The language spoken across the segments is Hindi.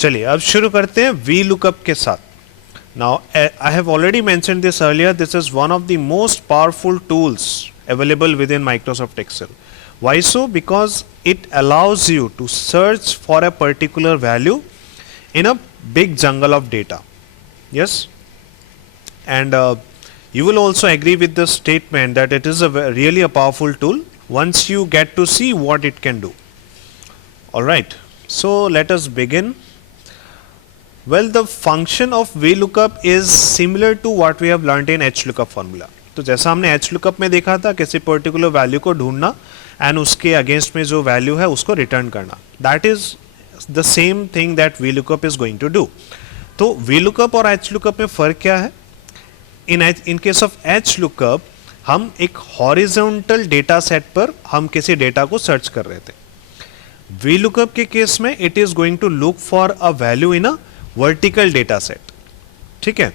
चलिए अब शुरू करते हैं वी लुकअप के साथ. Now, I have already mentioned this earlier. This is one of the most powerful tools available within Microsoft Excel. Why so? Because it allows you to search for a particular value in a big jungle of data. Yes? And you will also agree with the statement that it is really a powerful tool once you get to see what it can do. Alright, so let us begin. Well, the function of VLOOKUP is similar to what we have learned in HLOOKUP formula. तो जैसा हमने HLOOKUP में देखा था किसी पर्टिकुलर वैल्यू को ढूंढना एंड उसके अगेंस्ट में जो वैल्यू है उसको रिटर्न करना, that is the same thing that VLOOKUP is going to do. तो VLOOKUP और HLOOKUP में फ़र्क क्या है? इन केस ऑफ HLOOKUP हम एक हॉरिजॉन्टल डेटा सेट पर हम किसी डेटा को सर्च कर रहे थे. VLOOKUP के केस में it is going to look for a value in a vertical data set. ठीक है,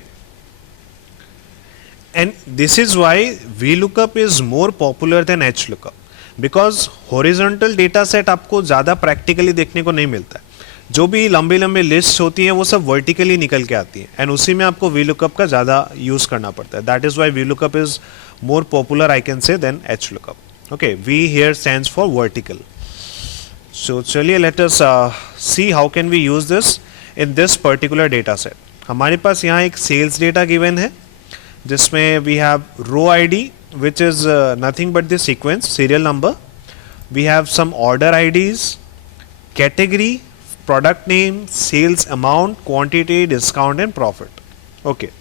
and this is why VLOOKUP is more popular than HLOOKUP, because horizontal data set आपको ज़्यादा प्रैक्टिकली देखने को नहीं मिलता है. जो भी लंबी लंबी लिस्ट होती हैं वो सब वर्टिकली निकल के आती हैं एंड उसी में आपको VLOOKUP का ज़्यादा यूज़ करना पड़ता है. That is why VLOOKUP is more popular I can say than HLOOKUP. Okay, V here stands for vertical. So चलिए let us see how can we use this in this particular data set. हमारे पास यहाँ एक सेल्स डेटा गिवन है जिसमें we have row ID which is nothing but the sequence serial number. We have some order IDs, category, product name, sales amount, quantity, discount and profit. Okay,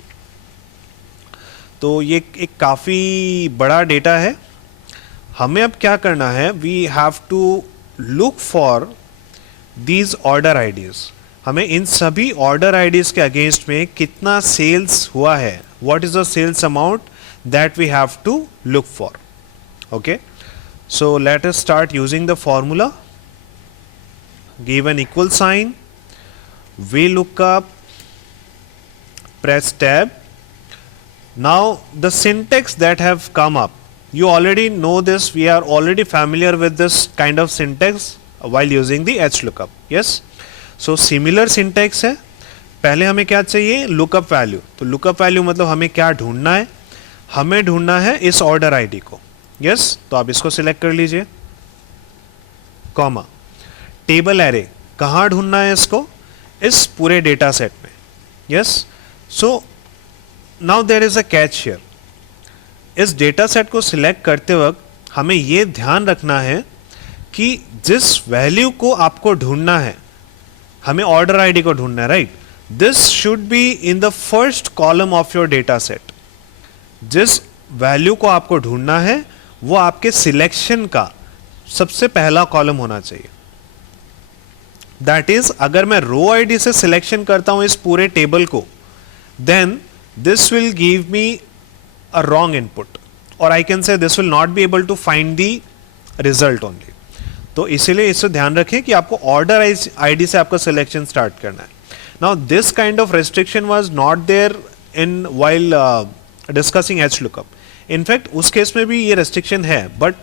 तो ये एक काफ़ी बड़ा डेटा है. हमें अब क्या करना है? We have to look for these order IDs. हमें इन सभी ऑर्डर आईडीज के अगेंस्ट में कितना सेल्स हुआ है, what is the sales amount that we have to look for. Okay, so let us start using the formula. Give an equal sign, VLOOKUP, press tab. Now the syntax that have come up, you already know this, we are already familiar with this kind of syntax while using the HLOOKUP. Yes, so similar syntax है. पहले हमें क्या चाहिए? Lookup value. तो लुकअप वैल्यू मतलब हमें क्या ढूंढना है? हमें ढूंढना है इस ऑर्डर आईडी को. यस, तो आप इसको सिलेक्ट कर लीजिए. कॉमा, टेबल एरे कहाँ ढूंढना है इसको? इस पूरे डेटा सेट में. Yes, so now there is a catch here. इस डेटा सेट को सिलेक्ट करते वक्त हमें ये ध्यान रखना है कि जिस वैल्यू को आपको ढूंढना है, हमें ऑर्डर आईडी को ढूंढना है, right? This should be in the first column of your data set. जिस वैल्यू को आपको ढूंढना है वो आपके सिलेक्शन का सबसे पहला कॉलम होना चाहिए. दैट इज, अगर मैं रो आईडी से सिलेक्शन करता हूं इस पूरे टेबल को, then this will give me a wrong input, और I can say this will not be able to find the result only. तो इसीलिए इससे ध्यान रखें कि आपको ऑर्डर आईडी से आपका सिलेक्शन स्टार्ट करना है. Now this kind of restriction was not there in while discussing HLOOKUP. In fact उस केस में भी ये रेस्ट्रिक्शन है, but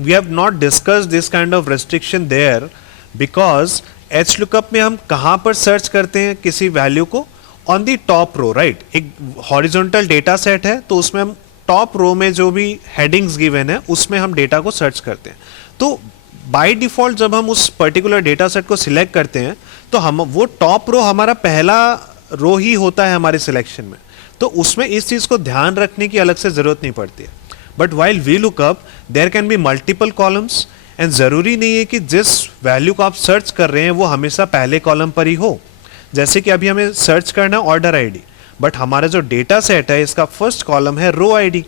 we have not discussed this kind of restriction there because HLOOKUP में हम कहाँ पर सर्च करते हैं किसी वैल्यू को? On the top row, right? एक हॉरिजॉन्टल डेटा सेट है तो उसमें हम टॉप रो में जो भी हेडिंग्स गिवन है उसमें हम डेटा को सर्च करते हैं. तो बाय डिफॉल्ट जब हम उस पर्टिकुलर डेटा सेट को सिलेक्ट करते हैं तो हम वो टॉप रो हमारा पहला रो ही होता है हमारे सिलेक्शन में. तो उसमें इस चीज़ को ध्यान रखने की अलग से ज़रूरत नहीं पड़ती है. But while VLOOKUP there can be multiple columns and ज़रूरी नहीं है कि जिस वैल्यू को आप सर्च कर रहे हैं वो हमेशा पहले कॉलम पर ही हो. जैसे कि अभी हमें सर्च करना ऑर्डर आईडी, बट हमारा जो डेटा सेट है इसका फर्स्ट कॉलम है row ID.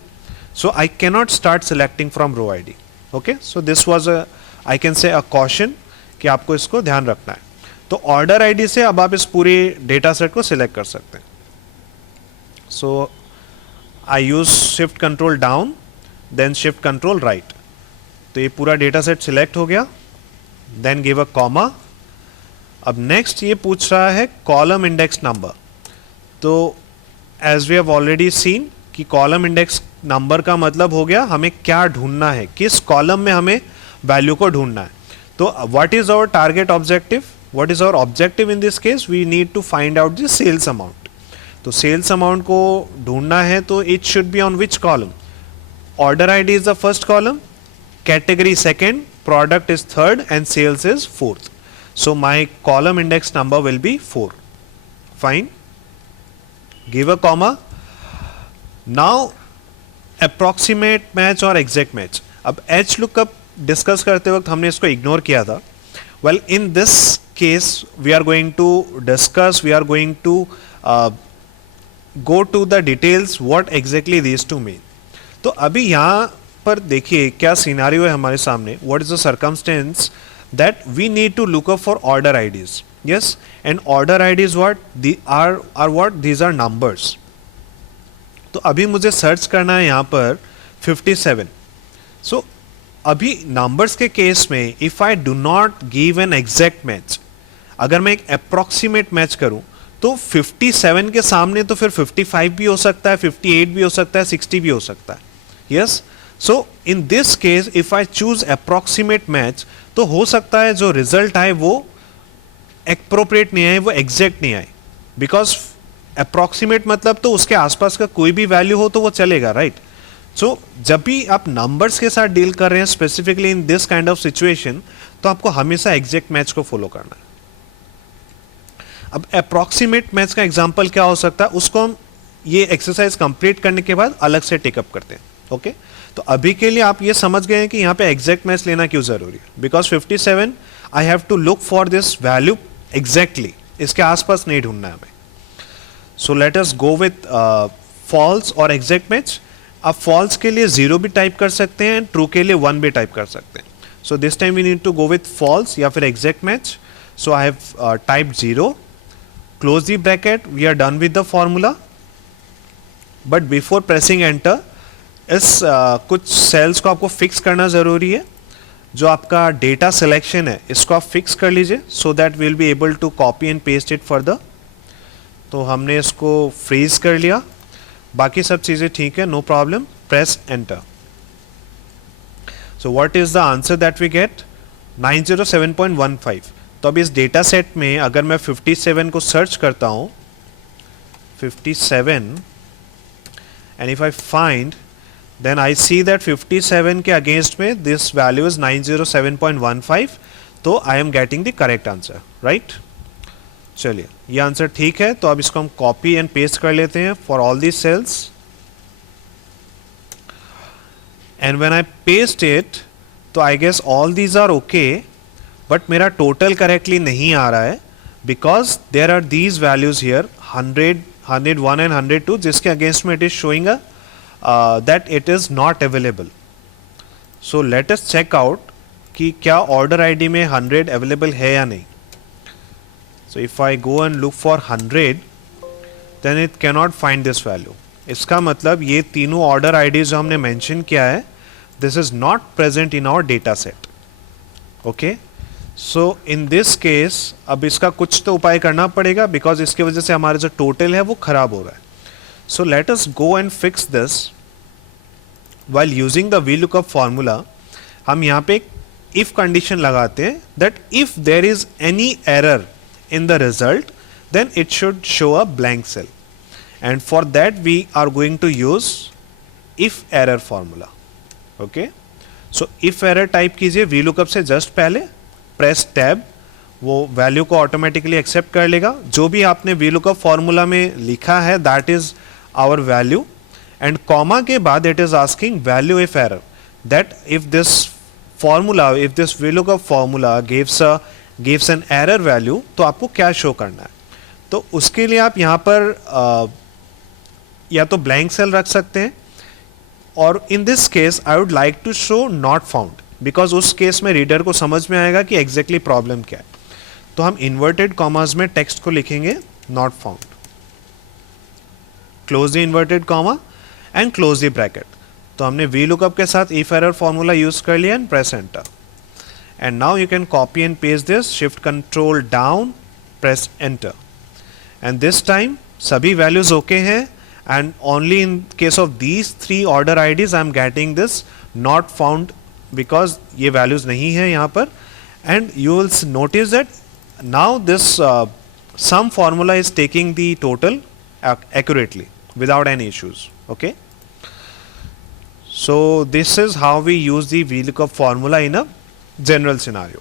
So I can not start selecting from row ID. Okay, so this was a, I can say a caution कि आपको इसको ध्यान रखना है. तो ऑर्डर आईडी से अब आप इस पूरे डेटा सेट को सिलेक्ट कर सकते हैं. So I use shift control down then shift control right. तो ये पूरा डेटा सेट सिलेक्ट हो गया. Then give a comma. अब नेक्स्ट ये पूछ रहा है कॉलम इंडेक्स नंबर. तो as we have already seen कि कॉलम इंडेक्स नंबर का मतलब हो गया हमें क्या ढूंढना है, किस कॉलम में हमें वैल्यू को ढूंढना है. तो what is our target objective? what is our objective in this case? We need to find out the sales amount. तो sales amount को ढूंढना है तो it should be on which column? Order ID is the first column, category second, product is third, and sales is fourth. So my column index number will be 4. Fine. Give a comma. Now approximate match और exact match. अब H lookup डिस्कस करते वक्त हमने इसको इग्नोर किया था. Well, in this case we are going to discuss, we are going to go to the details what exactly these two mean. तो अभी यहाँ पर देखिए क्या सिनारियो है हमारे सामने. What is the circumstance that we need to look up for order IDs? Yes, and order IDs what? Are what? These are numbers. तो अभी मुझे सर्च करना है यहाँ पर 57. So अभी नंबर्स के केस में if I do not give an exact match, अगर मैं एक अप्रोक्सीमेट मैच करूं तो 57 के सामने तो फिर 55 भी हो सकता है, 58 भी हो सकता है, 60 भी हो सकता है. Yes, so in this case if I choose approximate match तो हो सकता है जो रिजल्ट आए वो एप्रोप्रिएट नहीं आए, वो एग्जैक्ट नहीं आए. बिकॉज अप्रोक्सीमेट मतलब तो उसके आसपास का कोई भी वैल्यू हो तो वो चलेगा, राइट? सो जब भी आप नंबर्स के साथ डील कर रहे हैं specifically in this kind of situation, तो आपको हमेशा एग्जैक्ट मैच को फॉलो करना है. अब अप्रोक्सीमेट मैच का एग्जांपल क्या हो सकता है, उसको हम ये एक्सरसाइज कंप्लीट करने के बाद अलग से टेकअप करते हैं. ओके, तो अभी के लिए आप ये समझ गए हैं कि यहाँ पे एग्जैक्ट मैच लेना क्यों जरूरी है. Because 57 I have to look for this value exactly, इसके आसपास नहीं ढूंढना है हमें. So let us go with false और एग्जैक्ट मैच. आप फॉल्स के लिए 0 भी टाइप कर सकते हैं, ट्रू के लिए 1 भी टाइप कर सकते हैं. So this time we need to go with false या फिर exact match. So I have type 0, close the bracket, we are done with the formula. But before pressing enter इस कुछ सेल्स को आपको फिक्स करना ज़रूरी है. जो आपका डेटा सिलेक्शन है इसको आप फिक्स कर लीजिए so that will be able to copy and paste it further. तो हमने इसको फ्रीज कर लिया, बाकी सब चीज़ें ठीक है, no problem. Press enter. So what is the answer that we get? 907.15. तो अब इस डेटा सेट में अगर मैं 57 को सर्च करता हूँ, 57, and if I find then I see that 57 के अगेंस्ट में दिस वैल्यू इज 907.15. तो I am getting the correct answer, right? चलिए, ये आंसर ठीक है. तो अब इसको हम कॉपी एंड पेस्ट कर लेते हैं for all these cells. And when I paste it तो I guess all these are okay, but मेरा टोटल करेक्टली नहीं आ रहा है because there are these values here 100, 101 and 102 जिसके अगेंस्ट में it is showing that it is not available. So let us check out कि क्या ऑर्डर आईडी में 100 अवेलेबल है या नहीं. So if I go and look for 100, then it cannot find this value. इसका मतलब ये तीनों ऑर्डर आईडी जो हमने मेंशन किया है, this is not present in our data set. Okay? So in this case, अब इसका कुछ तो उपाय करना पड़ेगा because इसकी वजह से हमारा जो टोटल है वो खराब हो रहा है. So let us go and fix this while using the VLOOKUP formula. हम यहाँ पे if condition लगाते हैं that if there is any error in the result, then it should show a blank cell, and for that we are going to use if error formula. Okay, so if error type कीजिए VLOOKUP से जस्ट पहले, प्रेस टैब, वो वैल्यू को ऑटोमेटिकली एक्सेप्ट कर लेगा. जो भी आपने VLOOKUP फॉर्मूला में लिखा है that is our value, and comma के बाद it is asking value if error, that if this formula, if this VLOOKUP formula gives an error value, तो आपको क्या शो करना है. तो उसके लिए आप यहाँ पर या तो ब्लैंक सेल रख सकते हैं, और in this case I would like to show not found, because उस केस में रीडर को समझ में आएगा कि एग्जैक्टली प्रॉब्लम क्या है. तो हम इन्वर्टेड कॉमास में टेक्स्ट को लिखेंगे not found, close the inverted comma and close the bracket. तो हमने VLOOKUP के साथ if error फॉर्मूला यूज कर लिया and press enter. And now you can copy and paste this, shift control down, press enter, and this time सभी values okay हैं, and only in case of these 3 order IDs I am getting this not found because ये values नहीं है यहाँ पर. And you will notice that now this sum formula is taking the total accurately without any issues. Okay, so this is how we use the VLOOKUP formula in a general scenario.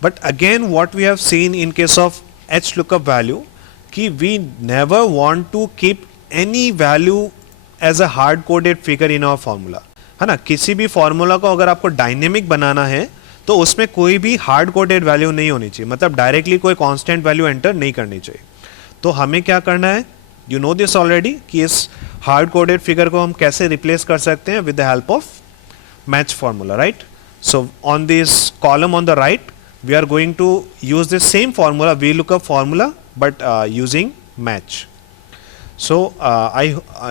But again, what we have seen in case of HLOOKUP value, कि we never want to keep any value as a hard coded figure in our formula, है ना. किसी भी फॉर्मूला को अगर आपको डायनेमिक बनाना है तो उसमें कोई भी हार्ड कोडेड वैल्यू नहीं होनी चाहिए, मतलब डायरेक्टली कोई कांस्टेंट वैल्यू एंटर नहीं करनी चाहिए. तो हमें क्या करना है, यू नो दिस ऑलरेडी, कि इस हार्ड कोडेड फिगर को हम कैसे रिप्लेस कर सकते हैं with the help of match formula, right. So on this column on the right we are going to use the same formula, VLOOKUP formula, but using match. So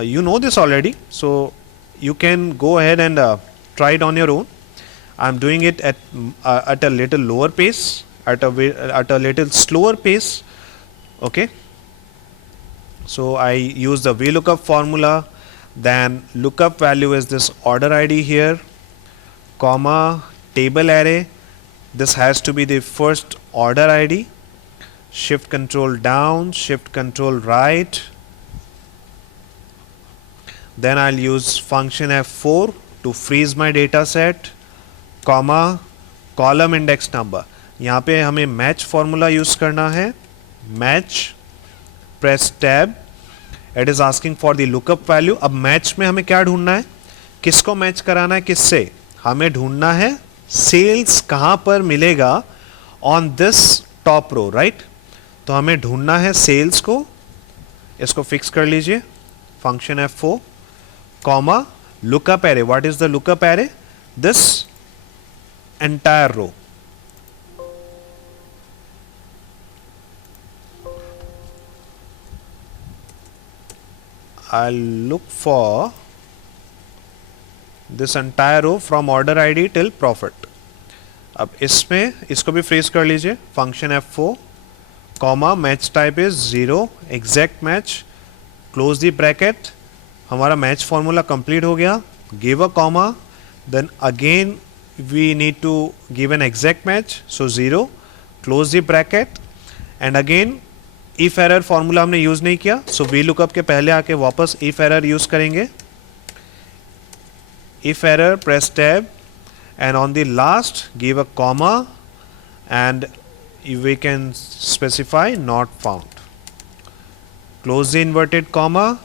you know this already, so you can go ahead and try it on your own. I'm doing it at a little lower pace, at a little slower pace. Okay, so I use the VLOOKUP formula, then lookup value is this order ID here, comma, table array. This has to be the first order ID, shift control down, shift control right. Then I'll use function F4 to freeze my data set, comma, column index number. यहाँ पे हमें match formula use करना है, match, press tab. It is asking for the lookup value. अब match में हमें क्या ढूंढना है, किसको match कराना है किससे, हमें ढूंढना है सेल्स कहाँ पर मिलेगा on this top row, right. तो हमें ढूंढना है सेल्स को, इसको फिक्स कर लीजिए, function F4, comma, lookup array. What is the lookup array, this entire row. I'll look for this entire row from order ID till profit. अब इसमें इसको भी फ्रीज कर लीजिए, function F4, comma, match type is 0, exact match, close the bracket. हमारा मैच फॉर्मूला कंप्लीट हो गया, give a comma, then again we need to give an exact match, so 0, close the bracket, and again if error formula हमने यूज नहीं किया, सो VLOOKUP के पहले आके वापस इफ एरर यूज करेंगे. If error, press tab, and on the last give a comma, and we can specify not found. Close the inverted comma,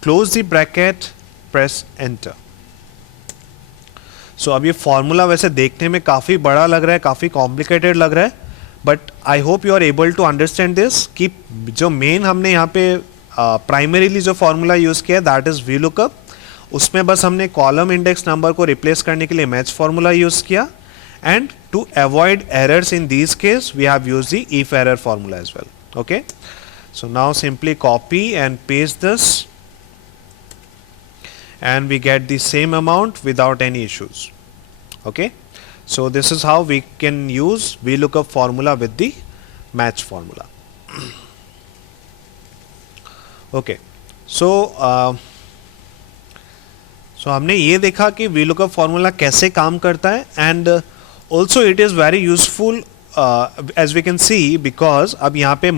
close the bracket, press enter. So अब ये फॉर्मूला वैसे देखने में काफ़ी बड़ा लग रहा है, काफ़ी कॉम्प्लिकेटेड लग रहा है, but I hope you are able to understand this, कि जो मेन हमने यहाँ पे प्राइमरीली जो फॉर्मूला यूज़ किया है दैट इज़ VLOOKUP. उसमें बस हमने कॉलम इंडेक्स नंबर को रिप्लेस करने के लिए मैच फॉर्मूला यूज किया, and to avoid errors in this case we have used the if error formula as well. Okay, so now simply copy and paste this and we get the same amount without any issues. Okay, so this is how we can use VLOOKUP formula with the match formula. Okay, so हमने ये देखा कि VLOOKUP फॉर्मूला कैसे काम करता है, and also it is very useful as we can see, because अब यहाँ पे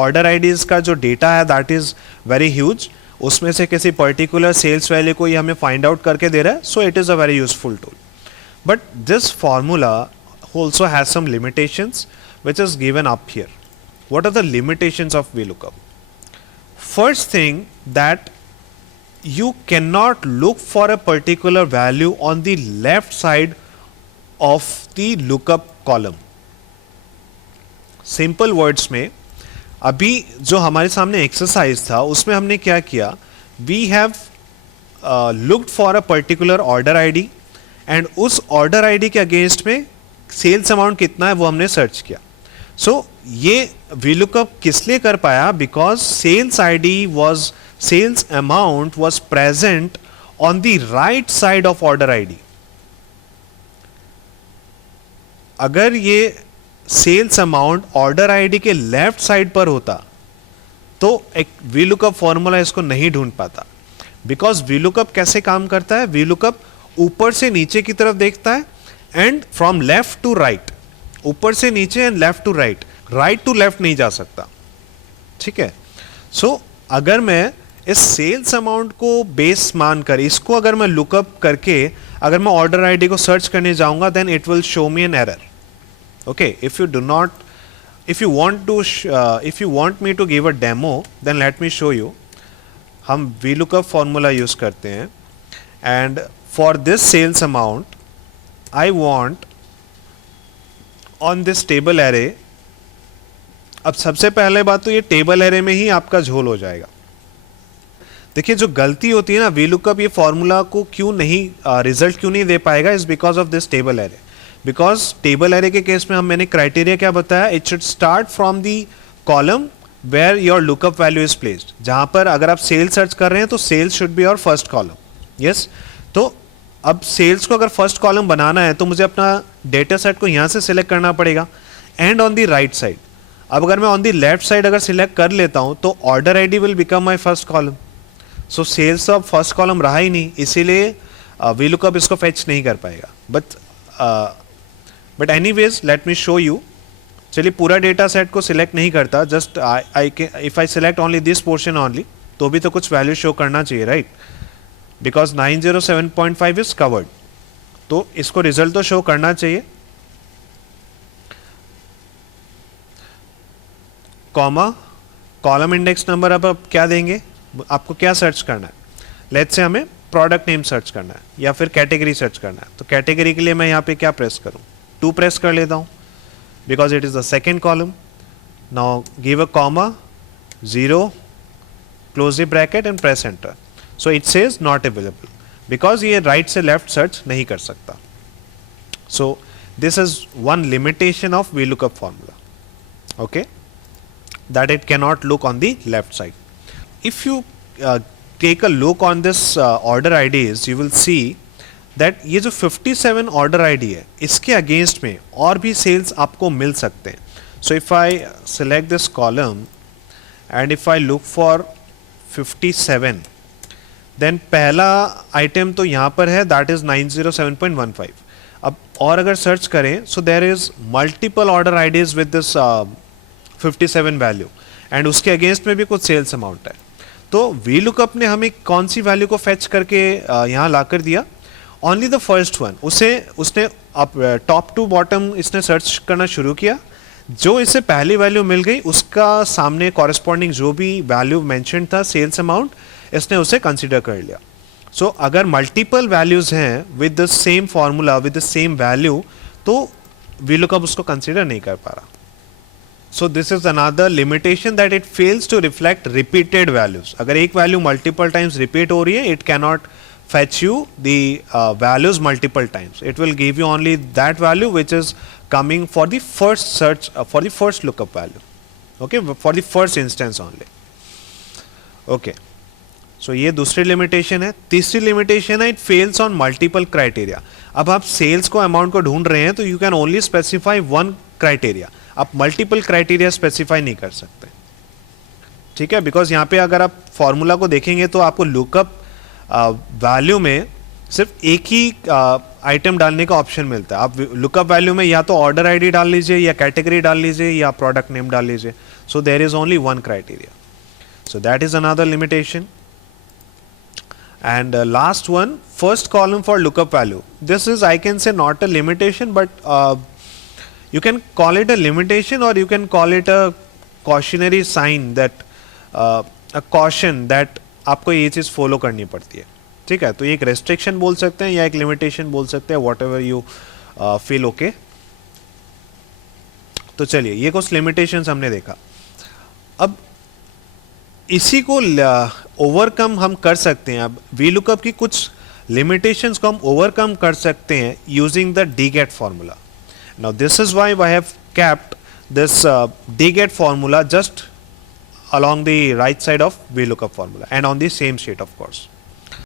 ऑर्डर आईडीज़ का जो डेटा है दैट इज़ वेरी ह्यूज, उसमें से किसी पर्टिकुलर सेल्स वैल्यू को ये हमें फाइंड आउट करके दे रहा है, so it is a very useful tool. But this formula also has some limitations which is given up here. What are the limitations of VLOOKUP? First thing that you cannot look for a particular value on the left side of the lookup column. Simple words में, अभी जो हमारे सामने एक्सरसाइज था उसमें हमने क्या किया, we have looked for a particular order ID, and उस order ID के अगेंस्ट में सेल्स अमाउंट कितना है वो हमने सर्च किया. सो ये VLOOKUP किस लिए कर पाया, because sales amount was present on the right side of order ID. अगर ये सेल्स अमाउंट ऑर्डर आईडी के लेफ्ट साइड पर होता तो एक VLOOKUP फॉर्मूला इसको नहीं ढूंढ पाता. बिकॉज VLOOKUP कैसे काम करता है, VLOOKUप ऊपर से नीचे की तरफ देखता है and from left to right. ऊपर से नीचे and left to right, right to left नहीं जा सकता, ठीक है। सो अगर मैं इस सेल्स अमाउंट को बेस मानकर इसको अगर मैं लुकअप करके अगर मैं ऑर्डर आईडी को सर्च करने जाऊंगा, then it will show me an error. Okay, if you do not, if you want me to give a demo, then let me show you. हम VLOOKUP फॉर्मूला यूज करते हैं and for this cells amount I want on this table array. अब सबसे पहले बात तो ये टेबल एरे में ही आपका झोल हो जाएगा। देखिए जो गलती होती है ना, VLOOKUP ये फॉर्मूला को क्यों नहीं रिजल्ट क्यों नहीं दे पाएगा, is because of this table array. Because table array के केस में मैंने क्राइटेरिया क्या बताया, it should start from the column where your lookup value is placed. जहां पर अगर आप सेल्स सर्च कर रहे हैं तो cells should be your first column. Yes, तो अब सेल्स को अगर फर्स्ट कॉलम बनाना है तो मुझे अपना डेटा सेट को यहां से सिलेक्ट करना पड़ेगा and on the right side. अब अगर मैं ऑन दी लेफ्ट साइड अगर सिलेक्ट कर लेता हूं तो order ID will become my first column. So cells अब फर्स्ट कॉलम रहा ही नहीं, इसीलिए VLOOKUP इसको फेच नहीं कर पाएगा। But anyways late me show you. चलिए पूरा डेटा सेट को सिलेक्ट नहीं करता, just if I select only this portion only, तो भी तो कुछ वैल्यू शो करना चाहिए, राइट? बिकॉज 907.5 इज कवर्ड, तो इसको रिजल्ट तो शो करना चाहिए। Comma, column index number. अब आप क्या देंगे, आपको क्या सर्च करना है? लेट्स से हमें प्रोडक्ट नेम सर्च करना है या फिर कैटेगरी सर्च करना है। तो कैटेगरी के लिए मैं यहाँ पे क्या प्रेस करूँ, 2 प्रेस कर लेता हूँ because it is the second column. Now give a comma, 0, close the bracket and press enter. So it says not available because ये right से left search नहीं कर सकता. So this is one limitation of VLOOKUP formula, okay, that it cannot look on the left side. If you take a look on this order IDs, you will see that ये जो 57 ऑर्डर आईडी है इसके अगेंस्ट में और भी सेल्स आपको मिल सकते हैं। So if I select this column and if I look for 57, then पहला आइटम तो यहाँ पर है, दैट इज 907.15। अब और अगर सर्च करें, so there is multiple order IDs with this 57 value and उसके अगेंस्ट में भी कुछ सेल्स अमाउंट है। तो VLOOKUP ने हमें कौन सी वैल्यू को फेच करके यहाँ ला कर दिया, ओनली द फर्स्ट वन। उसने अब टॉप टू बॉटम इसने सर्च करना शुरू किया, जो इसे पहली वैल्यू मिल गई उसका सामने कॉरेस्पॉन्डिंग जो भी वैल्यू मेंशन था सेल्स अमाउंट, इसने उसे कंसीडर कर लिया। सो अगर मल्टीपल वैल्यूज हैं with the same formula with the same value, तो VLOOKUP उसको कंसीडर नहीं कर पा रहा। So this is another limitation that it fails to reflect repeated values. अगर एक वैल्यू मल्टीपल टाइम्स रिपीट हो रही है, it cannot fetch you the values multiple times. It will give you only that value which is coming for the first search, for the first lookup value, okay, for the first instance only, okay. So ये दूसरी limitation है। तीसरी limitation है, it fails on multiple criteria. अब आप sales को amount को ढूंढ रहे हैं तो you can only specify one criteria, आप multiple criteria specify नहीं कर सकते, ठीक है। बिकॉज यहाँ पे अगर आप फॉर्मूला को देखेंगे तो आपको लुकअप वैल्यू में सिर्फ एक ही आइटम डालने का ऑप्शन मिलता है। आप लुकअप वैल्यू में या तो ऑर्डर आईडी डाल लीजिए या कैटेगरी डाल लीजिए या प्रोडक्ट नेम डाल लीजिए। So there is only one criteria, so that is another limitation. And last one, first column for lookup value. This is, I can say, not a limitation, but you can call it a limitation और you can call it a cautionary sign, that a caution दैट आपको ये चीज़ फॉलो करनी पड़ती है, ठीक है। तो ये एक रेस्ट्रिक्शन बोल सकते हैं या एक लिमिटेशन बोल सकते हैं, what ever you feel okay. तो चलिए ये कुछ लिमिटेशंस हमने देखा। अब इसी को ओवरकम हम कर सकते हैं। अब VLOOKUP की कुछ लिमिटेशंस को हम ओवरकम कर सकते हैं using the DGET formula. Now this is why I have kept this DGET formula just along the right side of VLOOKUP formula and on the same sheet of course.